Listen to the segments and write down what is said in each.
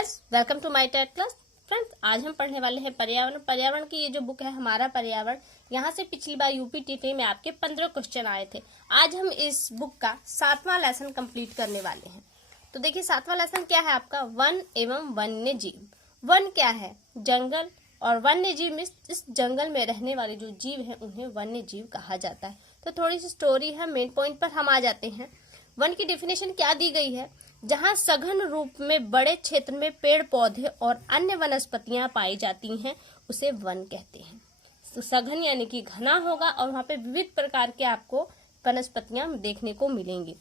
Friends, welcome to my TET class. Friends, आज हम पढ़ने वाले हैं पर्यावरण की ये जो बुक है हमारा पर्यावरण। यहाँ से पिछली बार यूपी टीटी में आपके 15 क्वेश्चन आए थे। आज हम इस बुक का 7वां लेसन कंप्लीट करने वाले हैं। तो देखिए 7वां लेसन क्या है आपका, वन एवं वन्य जीव। वन क्या है, जंगल, और वन्य जीव में इस जंगल में रहने वाले जो जीव है उन्हें वन्य जीव कहा जाता है। तो थोड़ी सी स्टोरी है, मेन पॉइंट पर हम आ जाते हैं। वन की डिफिनेशन क्या दी गई है, जहां सघन रूप में बड़े क्षेत्र में पेड़ पौधे और अन्य वनस्पतियां पाई जाती हैं उसे वन कहते हैं। तो सघन यानी कि घना होगा और वहां पे विविध प्रकार के आपको वनस्पतियां देखने को मिलेंगी।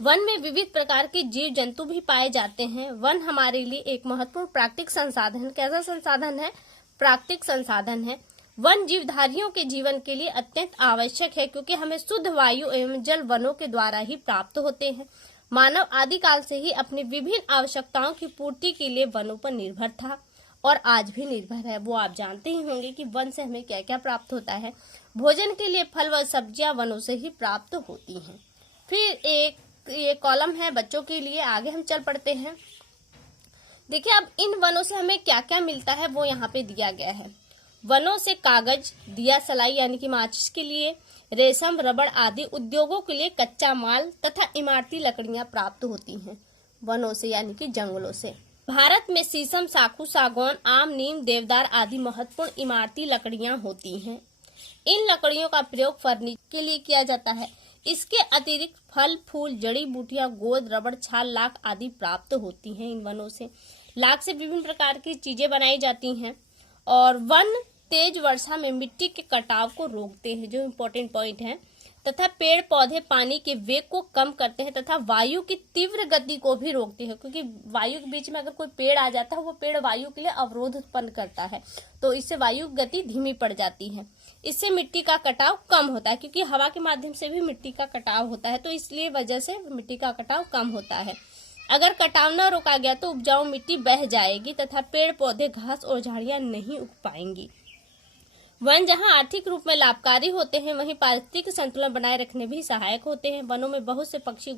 वन में विविध प्रकार के जीव जंतु भी पाए जाते हैं। वन हमारे लिए एक महत्वपूर्ण प्राकृतिक संसाधन, कैसा संसाधन है, प्राकृतिक संसाधन है। वन जीवधारियों के जीवन के लिए अत्यंत आवश्यक है क्योंकि हमें शुद्ध वायु एवं जल वनों के द्वारा ही प्राप्त होते हैं। मानव आदिकाल से ही अपनी विभिन्न आवश्यकताओं की पूर्ति के लिए वनों पर निर्भर था और आज भी निर्भर है। वो आप जानते ही होंगे कि वन से हमें क्या क्या प्राप्त होता है। भोजन के लिए फल व सब्जियां वनों से ही प्राप्त होती हैं। फिर ये कॉलम है बच्चों के लिए, आगे हम चल पड़ते हैं। देखिए अब इन वनों से हमें क्या क्या मिलता है वो यहाँ पे दिया गया है। वनों से कागज, दिया सलाई यानी कि माचिस के लिए, रेशम, रबड़ आदि उद्योगों के लिए कच्चा माल तथा इमारती लकड़ियां प्राप्त होती हैं वनों से यानी कि जंगलों से। भारत में शीशम, साखू, सागौन, आम, नीम, देवदार आदि महत्वपूर्ण इमारती लकड़ियां होती हैं। इन लकड़ियों का प्रयोग फर्नीचर के लिए किया जाता है। इसके अतिरिक्त फल, फूल, जड़ी बूटियां, गोंद, रबड़, छाल, लाख आदि प्राप्त होती हैं इन वनों से। लाख से विभिन्न प्रकार की चीजें बनाई जाती हैं। और वन तेज वर्षा में मिट्टी के कटाव को रोकते हैं, जो इम्पोर्टेंट पॉइंट है, तथा पेड़ पौधे पानी के वेग को कम करते हैं तथा वायु की तीव्र गति को भी रोकते हैं, क्योंकि वायु के बीच में अगर कोई पेड़ आ जाता है वो पेड़ वायु के लिए अवरोध उत्पन्न करता है, तो इससे वायु गति धीमी पड़ जाती है। इससे मिट्टी का कटाव कम होता है, क्योंकि हवा के माध्यम से भी मिट्टी का कटाव होता है, तो इसलिए वजह से मिट्टी का कटाव कम होता है। अगर कटाव न रोका गया तो उपजाऊ मिट्टी बह जाएगी तथा पेड़ पौधे, घास और झाड़ियां नहीं उग पाएंगी। वन जहां आर्थिक रूप में लाभकारी होते हैं वहीं पारिस्थितिक संतुलन बनाए रखने भी सहायक होते हैं। वनों में बहुत से पक्षी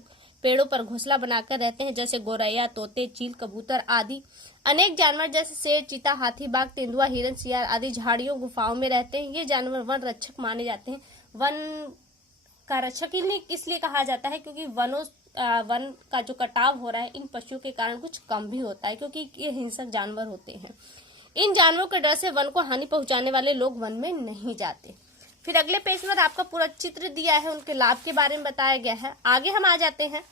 पेड़ों पर घोंसला बनाकर रहते हैं, जैसे गौरैया, तोते, चील, कबूतर आदि। अनेक जानवर जैसे शेर, चीता, हाथी, बाघ, तेंदुआ, हिरन, सियार आदि झाड़ियों, गुफाओं में रहते हैं। ये जानवर वन रक्षक माने जाते हैं। वन का रक्षक इसलिए कहा जाता है क्योंकि वन का जो कटाव हो रहा है इन पशुओं के कारण कुछ कम भी होता है, क्योंकि ये हिंसक जानवर होते हैं। इन जानवरों के डर से वन को हानि पहुंचाने वाले लोग वन में नहीं जाते। फिर अगले पेज पर आपका पूरा चित्र दिया है, उनके लाभ के बारे में बताया गया है। आगे हम आ जाते हैं।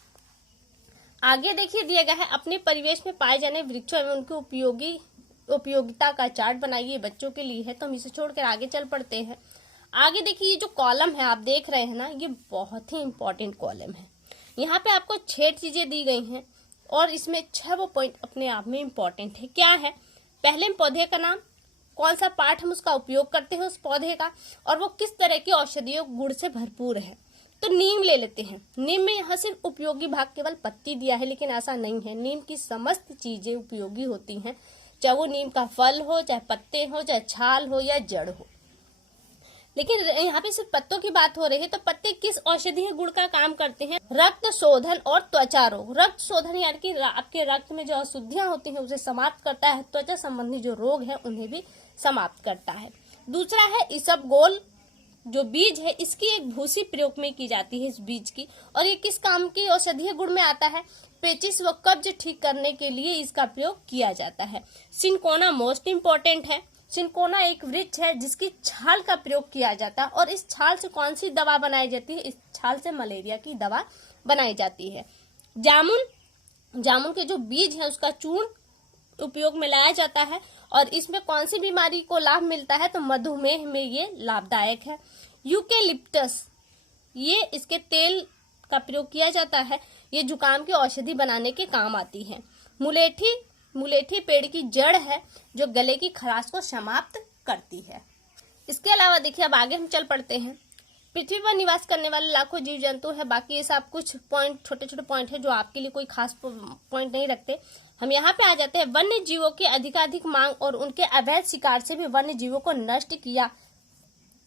आगे देखिए दिया गया है, अपने परिवेश में पाए जाने वृक्षों एवं उनकी उपयोगिता का चार्ट बनाइए। बच्चों के लिए है तो हम इसे छोड़कर आगे चल पड़ते हैं। आगे देखिए ये जो कॉलम है आप देख रहे हैं ना, ये बहुत ही इंपॉर्टेंट कॉलम है। यहाँ पे आपको 6 चीजें दी गई हैं और इसमें 6 वो पॉइंट अपने आप में इंपॉर्टेंट है। क्या है, पहले पौधे का नाम, कौन सा पार्ट हम उसका उपयोग करते हैं उस पौधे का, और वो किस तरह की औषधीय गुण से भरपूर है। तो नीम ले लेते हैं। नीम में यहाँ सिर्फ उपयोगी भाग केवल पत्ती दिया है, लेकिन ऐसा नहीं है। नीम की समस्त चीजें उपयोगी होती हैं, चाहे वो नीम का फल हो, चाहे पत्ते हो, चाहे छाल हो या जड़ हो। लेकिन यहाँ पे सिर्फ पत्तों की बात हो रही है, तो पत्ते किस औषधीय गुण का काम करते हैं, रक्त शोधन और त्वचा रोग। रक्त शोधन यानी कि आपके रक्त में जो अशुद्धियां होती हैं उसे समाप्त करता है। त्वचा संबंधी जो रोग है उन्हें भी समाप्त करता है। दूसरा है इसबगोल, जो बीज है इसकी एक भूसी प्रयोग में की जाती है इस बीज की, और ये किस काम की औषधीय गुण में आता है, पेचिश व कब्ज ठीक करने के लिए इसका प्रयोग किया जाता है। सिनकोना मोस्ट इम्पोर्टेंट है। सिनकोना एक वृक्ष है जिसकी छाल का प्रयोग किया जाता है, और इस छाल से कौन सी दवा बनाई जाती है, इस छाल से मलेरिया की दवा बनाई जाती है। जामुन के जो बीज है उसका चूर्ण उपयोग में लाया जाता है, और इसमें कौन सी बीमारी को लाभ मिलता है, तो मधुमेह में ये लाभदायक है। यूकेलिप्टस, ये इसके तेल का प्रयोग किया जाता है, ये जुकाम की औषधि बनाने के काम आती है। मुलेठी पेड़ की जड़ है जो गले की खराश को समाप्त करती है। इसके अलावा देखिए अब आगे हम चल पड़ते हैं। पृथ्वी पर निवास करने वाले लाखों जीव जंतु है। बाकी ये सब कुछ पॉइंट, छोटे छोटे पॉइंट है जो आपके लिए कोई खास पॉइंट नहीं रखते। हम यहाँ पे आ जाते हैं। वन्य जीवों की अधिकाधिक मांग और उनके अवैध शिकार से भी वन्य जीवों को नष्ट किया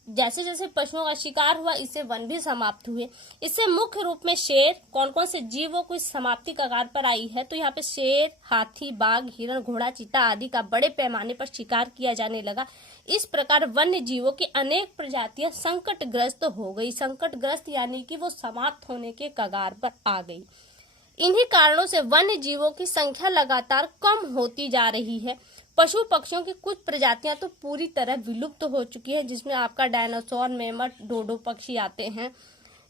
जैसे जैसे पशुओं का शिकार हुआ, इससे वन भी समाप्त हुए। इससे मुख्य रूप में शेर, कौन कौन से जीवों को इस समाप्ति कगार पर आई है, तो यहाँ पे शेर, हाथी, बाघ, हिरण, घोड़ा, चीता आदि का बड़े पैमाने पर शिकार किया जाने लगा। इस प्रकार वन्य जीवों की अनेक प्रजातियां संकटग्रस्त हो गई। संकटग्रस्त यानी कि वो समाप्त होने के कगार पर आ गई। इन्हीं कारणों से वन्य जीवों की संख्या लगातार कम होती जा रही है। पशु पक्षियों की कुछ प्रजातियां तो पूरी तरह विलुप्त हो चुकी है, जिसमें आपका डायनासोर, मेमट, डोडो पक्षी आते हैं,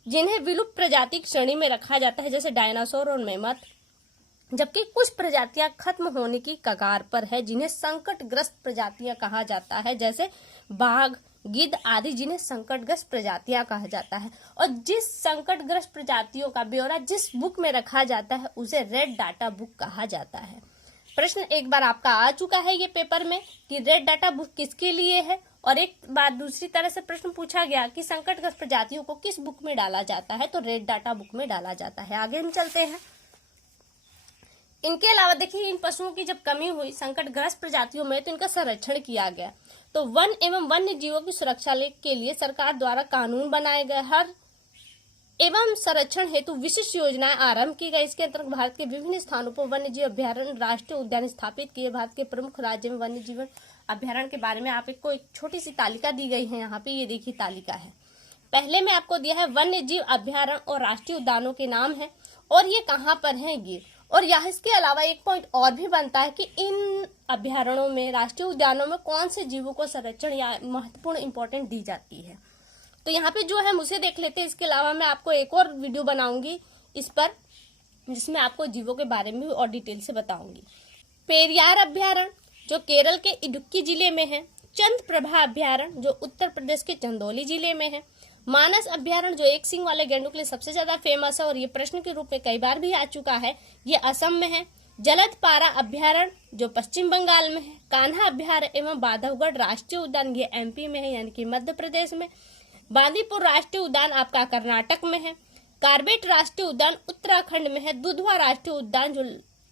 जिन्हें विलुप्त प्रजाति की श्रेणी में रखा जाता है, जैसे डायनासोर और मेमट। जबकि कुछ प्रजातियां खत्म होने की कगार पर है, जिन्हें संकटग्रस्त प्रजातियां कहा जाता है, जैसे बाघ, गिद्ध आदि, जिन्हें संकटग्रस्त प्रजातियां कहा जाता है। और जिस संकटग्रस्त प्रजातियों का ब्यौरा जिस बुक में रखा जाता है उसे रेड डाटा बुक कहा जाता है। प्रश्न एक बार आपका आ चुका है ये पेपर में कि रेड डाटा बुक किसके लिए है, और एक बार दूसरी तरह से प्रश्न पूछा गया कि संकटग्रस्त प्रजातियों को किस बुक में डाला जाता है, तो रेड डाटा बुक में डाला जाता है। आगे हम चलते हैं। इनके अलावा देखिए, इन पशुओं की जब कमी हुई संकटग्रस्त प्रजातियों में, तो इनका संरक्षण किया गया। तो वन एवं वन्य जीवों की सुरक्षा के लिए सरकार द्वारा कानून बनाए गए, हर एवं संरक्षण हेतु विशिष्ट योजनाएं आरंभ की गई। इसके अंतर्गत भारत के विभिन्न स्थानों पर वन्य जीव अभ्यारण्य, राष्ट्रीय उद्यान स्थापित किए। भारत के प्रमुख राज्य में वन्य जीवन अभ्यारण्य के बारे में आपको एक छोटी सी तालिका दी गई है। यहाँ पे ये देखिए तालिका है। पहले में आपको दिया है वन्य जीव अभ्यारण्य और राष्ट्रीय उद्यानों के नाम है, और ये कहाँ पर है ये। और यहाँ इसके अलावा एक पॉइंट और भी बनता है कि इन अभ्यारण्यों में, राष्ट्रीय उद्यानों में कौन से जीवों को संरक्षण या महत्वपूर्ण इंपॉर्टेंट दी जाती है। तो यहाँ पे जो है मुझे देख लेते हैं। इसके अलावा मैं आपको एक और वीडियो बनाऊंगी इस पर, जिसमें आपको जीवों के बारे में भी और डिटेल से बताऊंगी। पेरियार अभ्यारण्य जो केरल के इडुक्की जिले में है, चंद्रप्रभा अभ्यारण्य जो उत्तर प्रदेश के चंदौली जिले में है, मानस अभ्यारण्य जो एक सिंग वाले गेंडों के लिए सबसे ज्यादा फेमस है और ये प्रश्न के रूप में कई बार भी आ चुका है, ये असम में है। जलदपारा अभ्यारण्य जो पश्चिम बंगाल में है। कान्हा अभ्यारण्य एवं बांधवगढ़ राष्ट्रीय उद्यान ये एमपी में है, यानी कि मध्य प्रदेश में। बांदीपुर राष्ट्रीय उद्यान आपका कर्नाटक में है। कार्बेट राष्ट्रीय उद्यान उत्तराखंड में है। दुधवा राष्ट्रीय उद्यान जो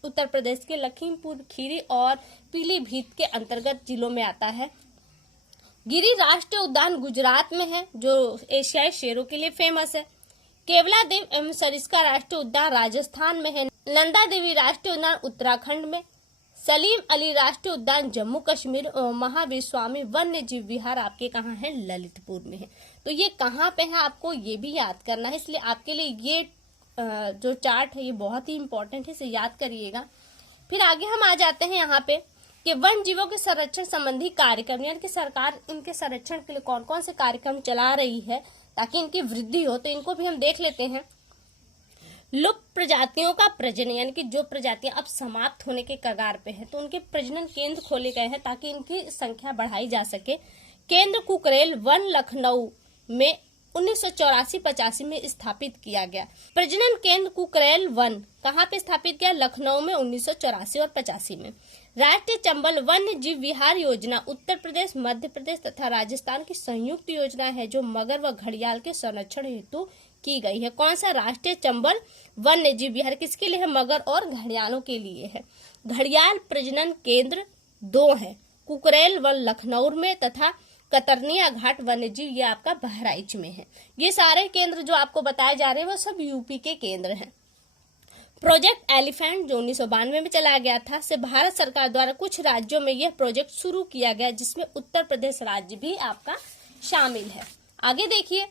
उत्तर प्रदेश के लखीमपुर खीरी और पीलीभीत के अंतर्गत जिलों में आता है। गिरी राष्ट्रीय उद्यान गुजरात में है, जो एशियाई शेरों के लिए फेमस है। केवला देव एवं सरिस्का राष्ट्रीय उद्यान राजस्थान में है। नंदा देवी राष्ट्रीय उद्यान उत्तराखंड में। सलीम अली राष्ट्रीय उद्यान जम्मू कश्मीर और महावीर स्वामी वन्य जीव विहार आपके कहाँ है, ललितपुर में है। तो ये कहाँ पे है आपको ये भी याद करना है, इसलिए आपके लिए ये जो चार्ट है ये बहुत ही इंपॉर्टेंट है, इसे याद करिएगा। फिर आगे हम आ जाते हैं यहाँ पे कि वन जीवों के संरक्षण संबंधी कार्यक्रम, यानी कि सरकार इनके संरक्षण के लिए कौन कौन से कार्यक्रम चला रही है ताकि इनकी वृद्धि हो, तो इनको भी हम देख लेते हैं। लुप्त प्रजातियों का प्रजनन, यानी कि जो प्रजातियां अब समाप्त होने के कगार पे है, तो उनके प्रजनन केंद्र खोले गए हैं ताकि इनकी संख्या बढ़ाई जा सके। केंद्र कुकरेल वन लखनऊ में 1984-85 में स्थापित किया गया। प्रजनन केंद्र कुकरेल वन कहाँ पे स्थापित किया, लखनऊ में 1984 और 85 में। राष्ट्रीय चंबल वन्य जीव विहार योजना उत्तर प्रदेश, मध्य प्रदेश तथा राजस्थान की संयुक्त योजना है, जो मगर व घड़ियाल के संरक्षण हेतु की गई है। कौन सा, राष्ट्रीय चंबल वन्य जीव विहार किसके लिए है, मगर और घड़ियालों के लिए है। घड़ियाल प्रजनन केंद्र 2 है, कुकरेल वन लखनऊ में तथा कतरनिया घाट वन्य जीव ये आपका बहराइच में है। ये सारे केंद्र जो आपको बताए जा रहे हैं वो सब यूपी के केंद्र हैं। प्रोजेक्ट एलिफेंट जो 1992 में चलाया गया था, से भारत सरकार द्वारा कुछ राज्यों में यह प्रोजेक्ट शुरू किया गया, जिसमें उत्तर प्रदेश राज्य भी आपका शामिल है। आगे देखिए,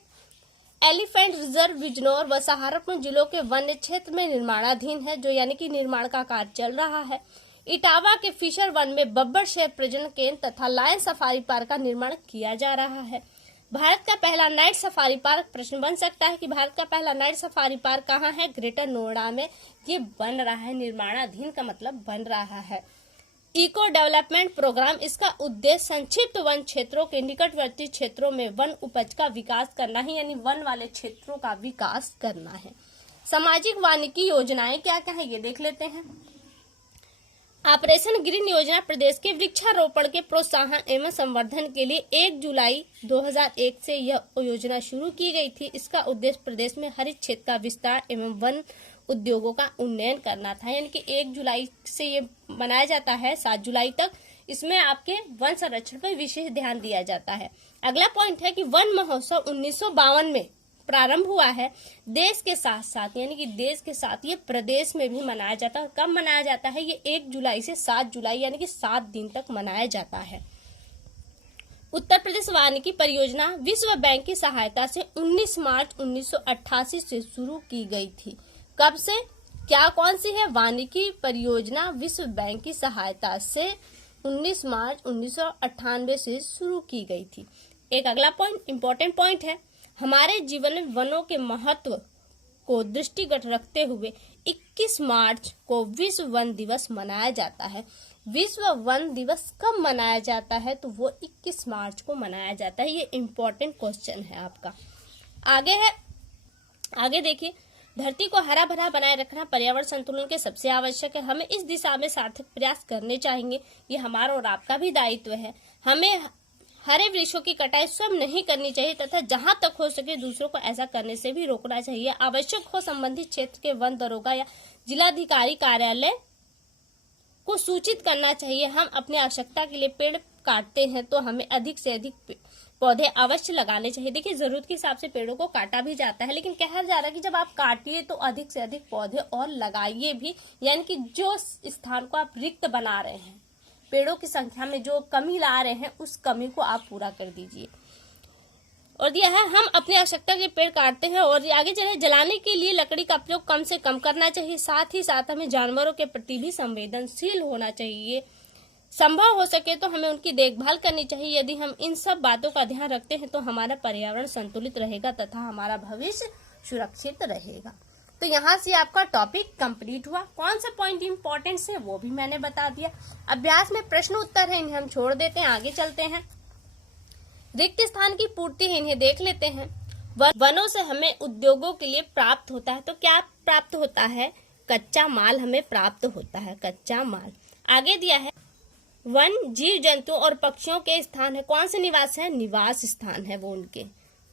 एलिफेंट रिजर्व बिजनौर व सहारनपुर जिलों के वन्य क्षेत्र में निर्माणाधीन है, जो यानी कि निर्माण का कार्य चल रहा है। इटावा के फिशर वन में बब्बर शेर प्रजनन केंद्र तथा लायन सफारी पार्क का निर्माण किया जा रहा है। भारत का पहला नाइट सफारी पार्क, प्रश्न बन सकता है कि भारत का पहला नाइट सफारी पार्क कहाँ है, ग्रेटर नोएडा में ये बन रहा है। निर्माणाधीन का मतलब बन रहा है। इको डेवलपमेंट प्रोग्राम, इसका उद्देश्य संक्षिप्त वन क्षेत्रों के निकटवर्ती क्षेत्रों में वन उपज का विकास करना है, यानी वन वाले क्षेत्रों का विकास करना है। सामाजिक वानिकी योजनाएं क्या क्या है ये देख लेते हैं। ऑपरेशन ग्रीन योजना प्रदेश के वृक्षारोपण के प्रोत्साहन एवं संवर्धन के लिए 1 जुलाई 2001 से यह योजना शुरू की गई थी। इसका उद्देश्य प्रदेश में हरित क्षेत्र का विस्तार एवं वन उद्योगों का उन्नयन करना था, यानी कि 1 जुलाई से ये मनाया जाता है 7 जुलाई तक। इसमें आपके वन संरक्षण पर विशेष ध्यान दिया जाता है। अगला पॉइंट है कि वन महोत्सव 1952 में प्रारंभ हुआ है। देश के साथ साथ यानी कि देश के साथ ये प्रदेश में भी मनाया जाता है। कब मनाया जाता है? ये 1 जुलाई से 7 जुलाई यानी कि 7 दिन तक मनाया जाता है। उत्तर प्रदेश वानिकी परियोजना विश्व बैंक की सहायता से 19 मार्च 1988 से शुरू की गई थी। कब से? क्या कौन सी है? वानिकी परियोजना विश्व बैंक की सहायता से 19 मार्च 1998 से शुरू की गई थी। एक अगला पॉइंट इंपॉर्टेंट पॉइंट है, हमारे जीवन में वनों के महत्व को दृष्टिगत रखते हुए 21 मार्च को विश्व वन दिवस मनाया जाता है। विश्व वन दिवस कब मनाया जाता है? तो वो 21 मार्च को मनाया जाता है। ये इम्पोर्टेंट क्वेश्चन है आपका। आगे देखिए, धरती को हरा भरा बनाए रखना पर्यावरण संतुलन के सबसे आवश्यक है। हमें इस दिशा में सार्थक प्रयास करने चाहिए। ये हमारा और आपका भी दायित्व है। हमें हरे वृक्षों की कटाई स्वयं नहीं करनी चाहिए तथा जहां तक हो सके दूसरों को ऐसा करने से भी रोकना चाहिए। आवश्यक हो संबंधित क्षेत्र के वन दरोगा या जिलाधिकारी कार्यालय को सूचित करना चाहिए। हम अपनी आवश्यकता के लिए पेड़ काटते हैं तो हमें अधिक से अधिक पौधे अवश्य लगाने चाहिए। देखिए, जरूरत के हिसाब से पेड़ों को काटा भी जाता है, लेकिन कहा जा रहा है कि जब आप काटिए तो अधिक से अधिक पौधे और लगाइए भी, यानी कि जो स्थान को आप रिक्त बना रहे हैं, पेड़ों की संख्या में जो कमी ला रहे हैं, उस कमी को आप पूरा कर दीजिए। और दिया है, हम अपनी आवश्यकता के पेड़ काटते हैं और आगे चले, जलाने के लिए लकड़ी का प्रयोग कम से कम करना चाहिए। साथ ही साथ हमें जानवरों के प्रति भी संवेदनशील होना चाहिए। संभव हो सके तो हमें उनकी देखभाल करनी चाहिए। यदि हम इन सब बातों का ध्यान रखते हैं तो हमारा पर्यावरण संतुलित रहेगा तथा हमारा भविष्य सुरक्षित रहेगा। तो यहाँ से आपका टॉपिक कंप्लीट हुआ। कौन सा पॉइंट इंपॉर्टेंट है वो भी मैंने बता दिया। अभ्यास में प्रश्न उत्तर है, इन्हें हम छोड़ देते हैं, आगे चलते हैं। रिक्त स्थान की पूर्ति है, इन्हें देख लेते हैं। वनों से हमें उद्योगों के लिए प्राप्त होता है, तो क्या प्राप्त होता है? कच्चा माल हमें प्राप्त होता है, कच्चा माल। आगे दिया है, वन जीव जंतु और पक्षियों के स्थान है। कौन से निवास है? निवास स्थान है, वो उनके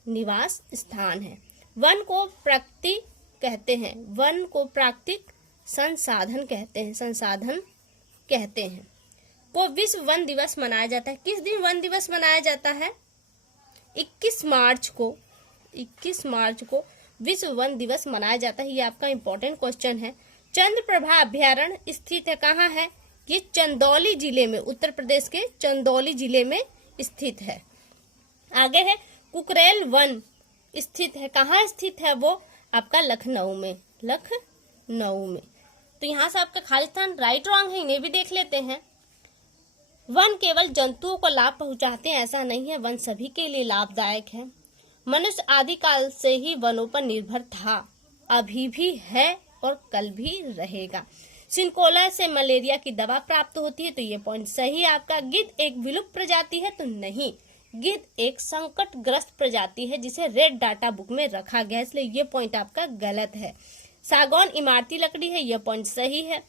निवास स्थान है। वन को प्रकृति कहते हैं, वन को प्राकृतिक संसाधन कहते हैं, संसाधन कहते हैं। को विश्व वन दिवस मनाया जाता है। किस दिन वन दिवस मनाया जाता है? 21 मार्च को 21 मार्च को विश्व वन दिवस मनाया जाता है। ये आपका इंपॉर्टेंट क्वेश्चन है। चंद्रप्रभा अभ्यारण्य स्थित है, कहाँ है? ये चंदौली जिले में, उत्तर प्रदेश के चंदौली जिले में स्थित है। आगे है, कुकरेल वन स्थित है, कहाँ स्थित है? वो आपका लखनऊ में, लखनऊ में। तो यहाँ से आपका खाली स्थान राइट रॉन्ग है, इन्हें भी देख लेते हैं। वन केवल जंतुओं को लाभ पहुंचाते हैं ऐसा नहीं है, वन सभी के लिए लाभदायक है। मनुष्य आदिकाल से ही वनों पर निर्भर था, अभी भी है और कल भी रहेगा। सिनकोला से मलेरिया की दवा प्राप्त होती है, तो ये पॉइंट सही है आपका। गिद्ध एक विलुप्त प्रजाति है, तो नहीं, गिद्ध एक संकटग्रस्त प्रजाति है जिसे रेड डाटा बुक में रखा गया है, इसलिए ये पॉइंट आपका गलत है। सागौन इमारती लकड़ी है, यह पॉइंट सही है।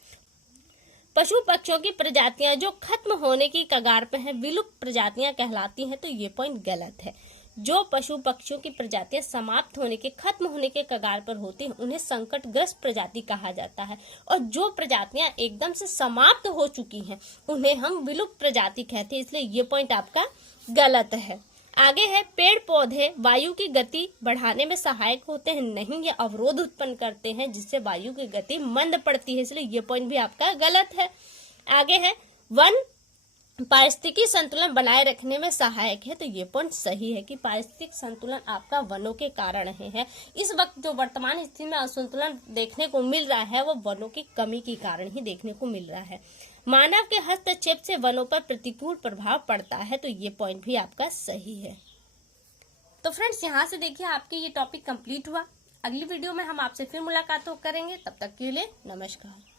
पशु पक्षियों की प्रजातियां जो खत्म होने की कगार पर हैं, विलुप्त प्रजातियां कहलाती हैं, तो ये पॉइंट गलत है। जो पशु पक्षियों की प्रजातियां समाप्त होने के, खत्म होने के कगार पर होती हैं, उन्हें संकटग्रस्त प्रजाति कहा जाता है। और जो प्रजातियां एकदम से समाप्त हो चुकी हैं, उन्हें हम विलुप्त प्रजाति कहते हैं, इसलिए ये पॉइंट आपका गलत है। आगे है, पेड़ पौधे वायु की गति बढ़ाने में सहायक होते हैं, नहीं, ये अवरोध उत्पन्न करते हैं जिससे वायु की गति मंद पड़ती है, इसलिए ये पॉइंट भी आपका गलत है। आगे है, वन पारिस्थितिकी संतुलन बनाए रखने में सहायक है, तो ये पॉइंट सही है कि पारिस्थितिक संतुलन आपका वनों के कारण है। इस वक्त जो वर्तमान स्थिति में असंतुलन देखने को मिल रहा है वो वनों की कमी के कारण ही देखने को मिल रहा है। मानव के हस्तक्षेप से वनों पर प्रतिकूल प्रभाव पड़ता है, तो ये पॉइंट भी आपका सही है। तो फ्रेंड्स, यहाँ से देखिए आपके ये टॉपिक कंप्लीट हुआ। अगली वीडियो में हम आपसे फिर मुलाकात करेंगे, तब तक के लिए नमस्कार।